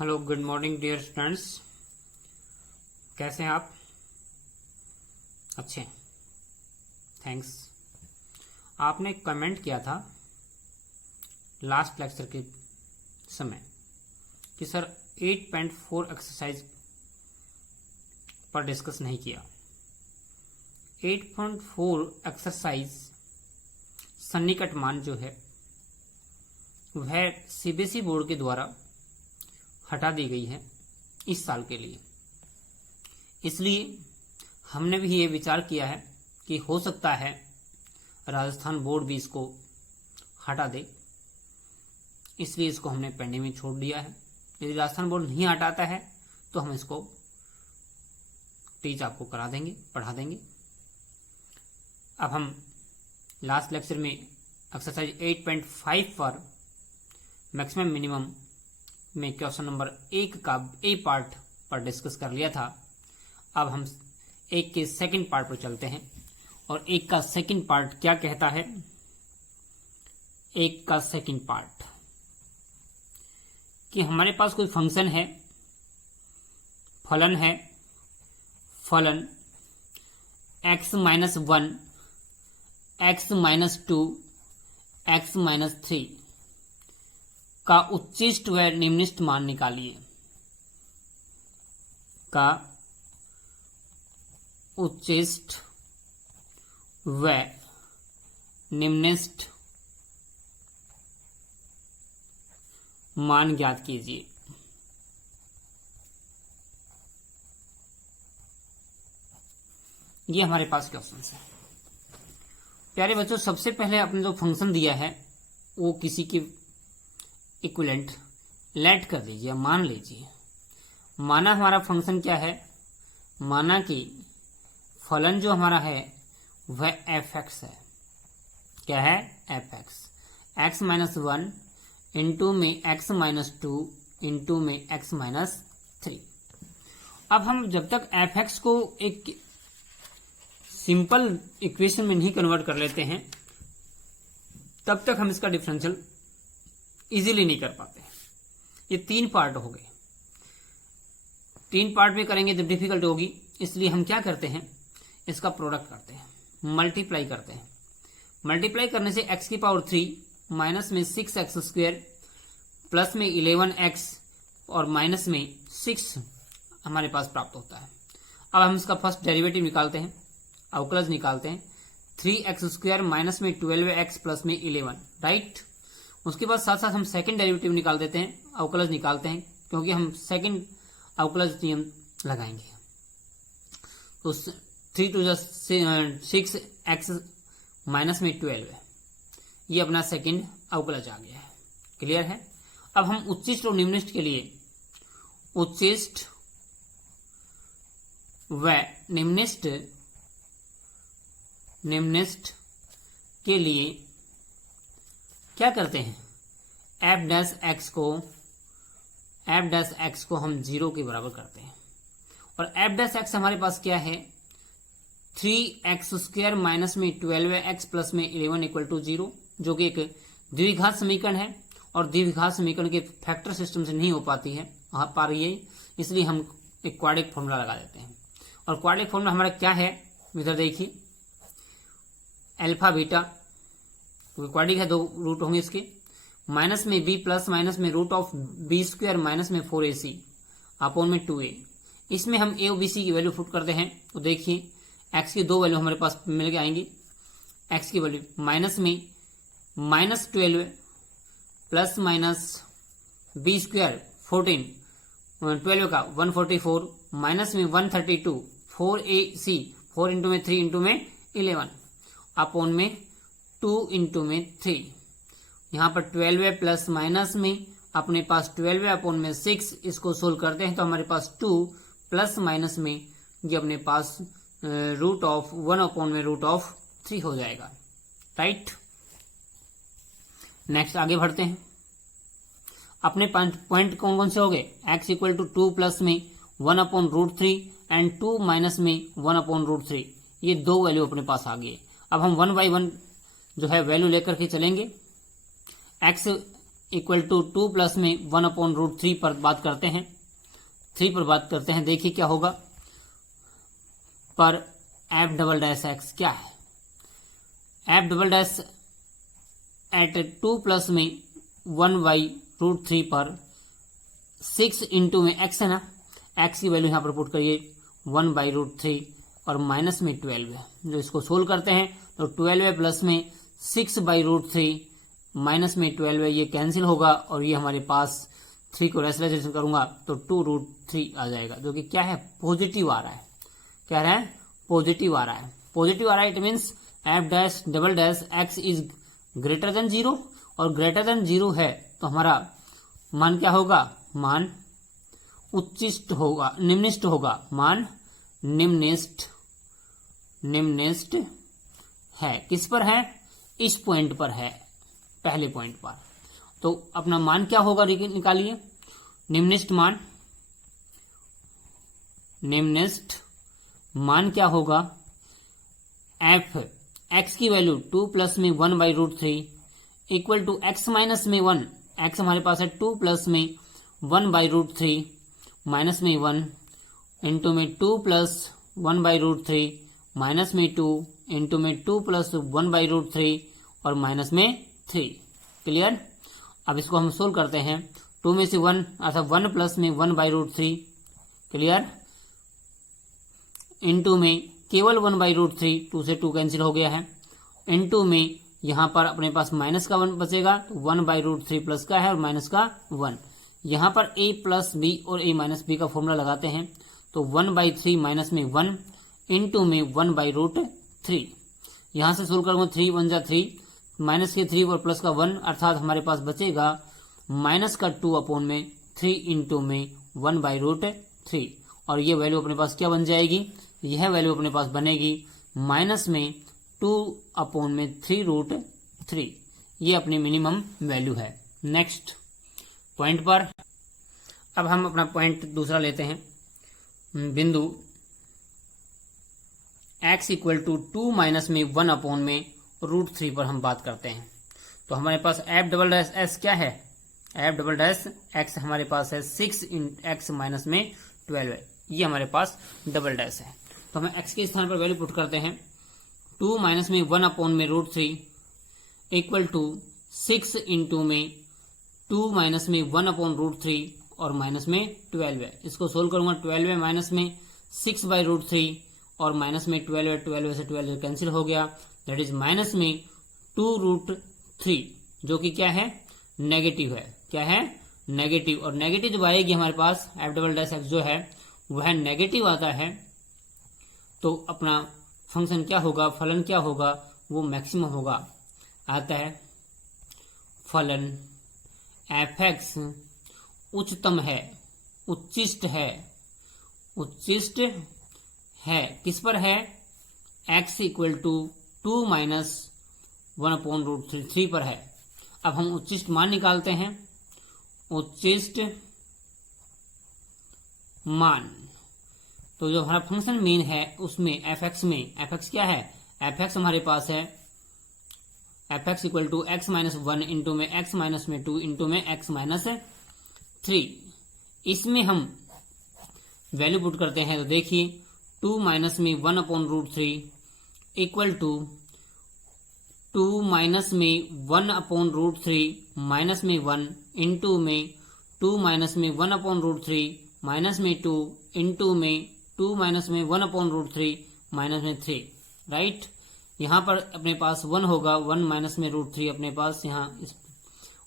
Hello good morning dear students. कैसे हैं आप? अच्छे, थैंक्स। आपने कमेंट किया था लास्ट लेक्चर के समय कि सर 8.4 एक्सरसाइज पर डिस्कस नहीं किया। 8.4 एक्सरसाइज सन्निकट मान जो है वह सीबीएसई बोर्ड के द्वारा हटा दी गई है इस साल के लिए। इसलिए हमने भी ये विचार किया है कि हो सकता है राजस्थान बोर्ड भी इसको हटा दे, इसलिए इसको हमने पेंडिंग में छोड़ दिया है। यदि राजस्थान बोर्ड नहीं हटाता है तो हम इसको टीच आपको करा देंगे, पढ़ा देंगे। अब हम लास्ट लेक्चर में एक्सरसाइज 8.5 पर मैक्सिमम मिनिमम में क्वेश्चन नंबर 1 का ए पार्ट पर डिस्कस कर लिया था। अब हम एक के सेकंड पार्ट पर चलते हैं और एक का सेकंड पार्ट क्या कहता है। एक का सेकंड पार्ट कि हमारे पास कोई फंक्शन है, फलन है, फलन x-1, x-2, x-3 का उच्चिष्ट व निम्निष्ट मान निकालिए। का उच्चिष्ट व निम्निष्ट मान ज्ञात कीजिए। ये हमारे पास क्वेश्चन है। प्यारे बच्चों, सबसे पहले आपने जो फंक्शन दिया है वो किसी के इक्विवेलेंट लेट कर दीजिए, मान लीजिए। माना हमारा फंक्शन क्या है, माना कि फलन जो हमारा है वह f(x) है। क्या है? f(x). x-1 इंटू में x-2 इंटू में x-3। अब हम जब तक f(x) को एक सिंपल इक्वेशन में नहीं कन्वर्ट कर लेते हैं तब तक हम इसका डिफरेंशियल इजीली नहीं कर पाते। ये 3 पार्ट हो गए। 3 पार्ट में करेंगे जब डिफिकल्ट होगी, इसलिए हम क्या करते हैं, इसका प्रोडक्ट करते हैं, मल्टीप्लाई करते हैं। मल्टीप्लाई करने से x की पावर 3 माइनस में 6x² प्लस में 11x और माइनस में 6 हमारे पास प्राप्त होता है। अब हम इसका फर्स्ट डेरिवेटिव निकालते हैं, अवकलज निकालते हैं। 3x² माइनस में 12x प्लस में 11, राइट। उसके बाद साथ साथ हम सेकंड डेरिवेटिव निकाल देते हैं, अवकलज निकालते हैं, क्योंकि हम सेकंड अवकलज नियम लगाएंगे। तो 3 to 6x माइनस में 12 है, ये अपना सेकंड अवकलज आ गया है। क्लियर है? अब हम उच्चिष्ट और निम्निष्ट के लिए उच्चिष्ट व निम्निष्ट के लिए क्या करते हैं, f'(x) को हम 0 के बराबर करते हैं। और f'(x) हमारे पास क्या है, 3x² माइनस में 12x प्लस में 11 इक्वल टू 0, जो कि एक द्विघात समीकरण है और द्विघात समीकरण के फैक्टर सिस्टम से नहीं हो पाती है, पा रही है, इसलिए हम एक क्वाड्रेटिक फॉर्मूला लगा देते हैं। और क्वाड्रेटिक फॉर्मूला हमारा क्या है, इधर देखिए, अल्फा बीटा, क्वाड्रेटिक है, 2 रूट होंगे इसके, माइनस में b प्लस माइनस में √b² माइनस में 4ac अपॉन में 2a। इसमें हम a और b c की वैल्यू पुट करते हैं तो देखिए x की 2 वैल्यू हमारे पास मिल के आएंगी। x की वैल्यू माइनस में -12 प्लस माइनस b² 14, 12 का 144 माइनस में 132 4ac 4 इंटू में 3 इंटू में 11 अपॉन में 2 इंटू में 3। यहाँ पर 12 प्लस माइनस में अपने पास 12 अपॉन में 6, इसको सोल्व करते हैं तो हमारे पास 2 प्लस माइनस में ये अपने पास √1 अपॉन में √3 हो जाएगा, राइट। नेक्स्ट आगे बढ़ते हैं। अपने पॉइंट कौन कौन से हो गए, x इक्वल टू 2 प्लस में 1 अपॉन √3 एंड 2 माइनस में 1 अपॉन √3, ये 2 वैल्यू अपने पास आ गए। अब हम 1 by 1 जो है वैल्यू लेकर के चलेंगे। x इक्वल टू 2 प्लस में 1/√3 पर बात करते हैं, 3 पर बात करते हैं। देखिए क्या होगा, पर एफ डबल डैश एक्स क्या है, F double dash at 2 plus में 1/√3 पर 6 इंटू में एक्स है ना, एक्स की वैल्यू यहां पर पुट करिए 1/√3 और माइनस में 12 है। जो इसको सोल्व करते हैं तो 12 है प्लस में 6/√3 माइनस में 12 है, ये कैंसिल होगा और ये हमारे पास 3 को रेशनलाइजेशन करूंगा तो 2√3 आ जाएगा, जो कि क्या है, पॉजिटिव आ रहा है। क्या रहा है, पॉजिटिव आ रहा है। पॉजिटिव आ रहा है, it means F dash double dash x is greater than 0, और ग्रेटर देन 0 है तो हमारा मान क्या होगा, मान उच्चिष्ट होगा, निम्निष्ट होगा, मान निम्निष्ट है। किस पर है, इस पॉइंट पर है, पहले पॉइंट पर। तो अपना मान क्या होगा निकालिए, निम्निष्ट मान क्या होगा, एफ एक्स की वैल्यू 2 प्लस में 1/√3 इक्वल टू एक्स माइनस में 1, एक्स हमारे पास है 2 प्लस में 1/√3 माइनस में 1 इंटू में 2 प्लस 1/√3 माइनस में 2 इंटू में 2 प्लस 1/√3 और माइनस में 3। क्लियर। अब इसको हम सोल्व करते हैं, 2 में से 1 अर्थात 1 प्लस में 1/√3, क्लियर, इंटू में केवल 1/√3, 2 से 2 कैंसिल हो गया है, इंटू में यहां पर अपने पास माइनस का 1 बचेगा, तो 1/√3 प्लस का है और माइनस का 1। यहां पर a प्लस बी और a माइनस बी का फॉर्मूला लगाते हैं, तो 1/3 माइनस में 1 इंटू में 1/√3। यहां से सोल्व करूंगा, 3 1 जा 3, माइनस के 3 और प्लस का 1, अर्थात हमारे पास बचेगा माइनस का 2/3 इंटू में 1/√3, और ये वैल्यू अपने पास क्या बन जाएगी, यह वैल्यू अपने पास बनेगी माइनस में 2/3√3। ये अपनी मिनिमम वैल्यू है। नेक्स्ट पॉइंट पर अब हम अपना पॉइंट दूसरा लेते हैं, बिंदु x इक्वल टू 2 माइनस में 1/√3 पर हम बात करते हैं। तो हमारे पास एफ डबल डैश एस क्या है, एफ डबल डैश एक्स हमारे पास है 6 इन एक्स माइनस में 12 है, ये हमारे पास डबल डैश है। तो हमें x के स्थान पर वैल्यू पुट करते हैं, 2 माइनस में 1/√3 इक्वल टू 6 इंटू में 2 माइनस में 1/√3 और माइनस में 12 है। इसको सोल्व करूंगा, 12 है माइनस में 6/√3 और माइनस में 12 है, 12 से 12 कैंसिल हो गया, दैट इज माइनस में 2√3, जो कि क्या है, नेगेटिव है। क्या है, नेगेटिव। और नेगेटिव जब आएगी हमारे पास एफ डबल डैश एक्स जो है वह नेगेटिव आता है, तो अपना फंक्शन क्या होगा, फलन क्या होगा, वो मैक्सिमम होगा। आता है फलन एफ एक्स उच्चतम है, उच्चिष्ट है, उच्चिष्ट है, किस पर है, x इक्वल टू 2 माइनस 1/√3 पर है। अब हम उच्चिष्ट मान निकालते हैं, उच्चिष्ट मान, तो जो हमारा फंक्शन मीन है उसमें एफ एक्स में, एफ एक्स क्या है, एफ एक्स हमारे पास है F X equal to X minus 1 into में एक्स माइनस में 2 इंटू में एक्स माइनस 3। इसमें हम वैल्यू पुट करते हैं, तो देखिए 2 माइनस में 1/√3 इक्वल टू 2 माइनस में 1/√3 माइनस में 1 इंटू में 2 माइनस में 1/√3 माइनस में 2 इंटू में 2 माइनस में 1/√3 माइनस में 3, राइट। यहाँ पर अपने पास 1 होगा, 1 माइनस में √3 अपने पास यहाँ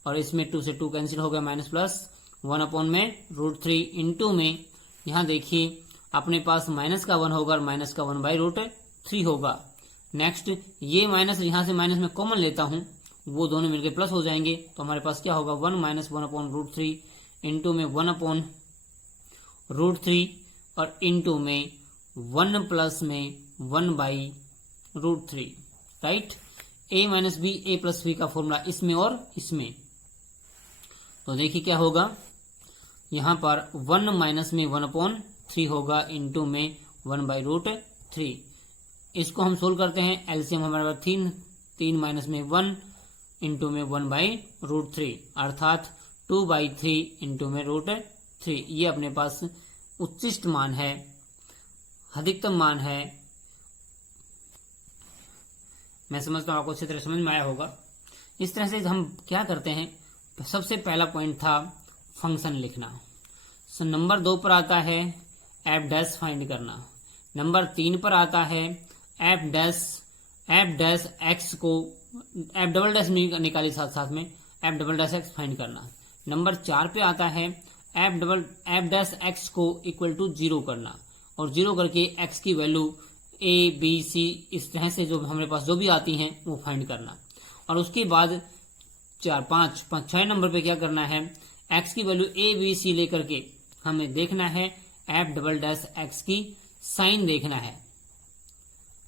और इसमें 2 से 2 कैंसिल हो गया, माइनस प्लस 1/√3 इंटू में यहाँ देखिए अपने पास माइनस का 1 होगा और माइनस का 1/√3 होगा। नेक्स्ट ये माइनस यहाँ से माइनस में कॉमन लेता हूँ, वो दोनों मिलकर प्लस हो जाएंगे, तो हमारे पास क्या होगा 1 माइनस 1/√3 इंटू में 1/√3 और इंटू में 1 प्लस में 1/√3, right. a minus B A plus B का फॉर्मूला इसमें और इसमें, तो देखिए क्या होगा, यहाँ पर 1 माइनस में 1/3 होगा इंटू में 1/√3। इसको हम सोल्व करते हैं, एलसीएम हमारे पास 3 माइनस में 1 इंटू में 1/√3 अर्थात 2/3 इंटू में √3। ये अपने पास उच्चिष्ट मान है, अधिकतम मान है। मैं समझता हूं आपको अच्छी तरह समझ में आया होगा। इस तरह से हम क्या करते हैं, सबसे पहला पॉइंट था फंक्शन लिखना। सो नंबर 2 पर आता है एफ डैश फाइंड करना। नंबर 3 पर आता है एफ डैश एक्स को एफ डबल डैश निकाली साथ साथ में F double dash x find करना। नंबर 4 पे आता है एफ डैश एक्स को इक्वल टू 0 करना और 0 करके एक्स की वैल्यू ए बी सी इस तरह से जो हमारे पास जो भी आती हैं वो फाइंड करना। और उसके बाद 6 नंबर पे क्या करना है, एक्स की वैल्यू ए बी सी लेकर के हमें देखना है एफ डबल डैश एक्स की साइन देखना है।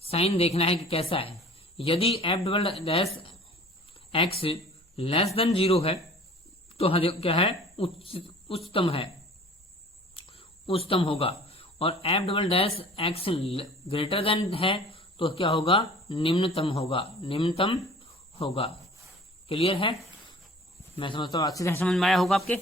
साइन देखना है कि कैसा है। यदि F double dash x less than 0 है तो क्या है, उच्चतम है, उच्चतम होगा। और F double dash x greater than है तो क्या होगा, निम्नतम होगा, निम्नतम होगा। क्लियर है? मैं समझता हूँ अच्छी तरह समझ में आया होगा आपके।